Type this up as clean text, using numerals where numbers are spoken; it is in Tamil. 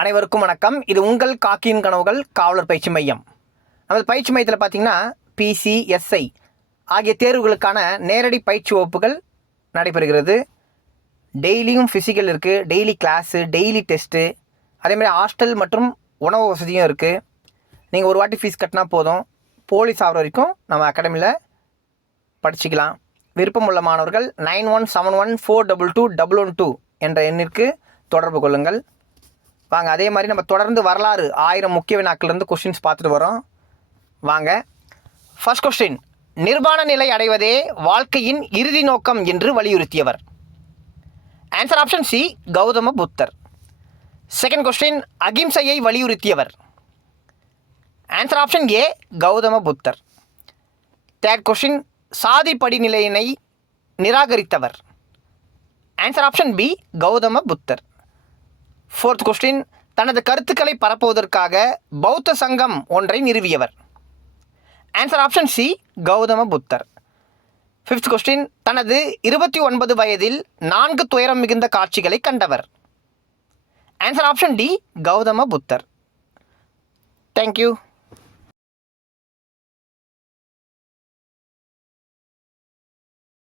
அனைவருக்கும் வணக்கம். இது உங்கள் காக்கியின் கனவுகள் காவலர் பயிற்சி மையம். நமது பயிற்சி மையத்தில் பார்த்தீங்கன்னா பிசிஎஸ்ஐ ஆகிய தேர்வுகளுக்கான நேரடி பயிற்சி வகுப்புகள் நடைபெறுகிறது. டெய்லியும் ஃபிசிக்கல் இருக்குது, டெய்லி கிளாஸு, டெய்லி டெஸ்ட்டு, அதேமாதிரி ஹாஸ்டல் மற்றும் உணவு வசதியும் இருக்குது. நீங்கள் ஒரு வாட்டி ஃபீஸ் கட்டினா போதும், போலீஸ் ஆகிற வரைக்கும் நம்ம அகாடமியில் படிச்சுக்கலாம். விருப்பமுள்ள மாணவர்கள் 9171422112 என்ற எண்ணிற்கு தொடர்பு கொள்ளுங்கள். வாங்க, அதே மாதிரி நம்ம தொடர்ந்து வரலாறு 1000 முக்கிய வினாக்கள்லேருந்து கொஸ்டின்ஸ் பார்த்துட்டு வரோம். வாங்க, ஃபர்ஸ்ட் கொஸ்டின், நிர்வாண நிலை அடைவதே வாழ்க்கையின் இறுதி நோக்கம் என்று வலியுறுத்தியவர். ஆன்சர் ஆப்ஷன் சி, கௌதம புத்தர். செகண்ட் கொஸ்டின், அகிம்சையை வலியுறுத்தியவர். ஆன்சர் ஆப்ஷன் ஏ, கௌதம புத்தர். தேர்ட் கொஸ்டின், சாதி படிநிலையினை நிராகரித்தவர். ஆன்சர் ஆப்ஷன் பி, கௌதம புத்தர். ஃபோர்த் கொஸ்டின், தனது கருத்துக்களை பரப்புவதற்காக பௌத்த சங்கம் ஒன்றை நிறுவியவர். ஆன்சர் ஆப்ஷன் சி, கௌதம புத்தர். ஃபிஃப்த் கொஸ்டின், தனது 29 வயதில் 4 துயரம் மிகுந்த காட்சிகளை கண்டவர். ஆன்சர் ஆப்ஷன் டி, கௌதம புத்தர். தேங்க்யூ.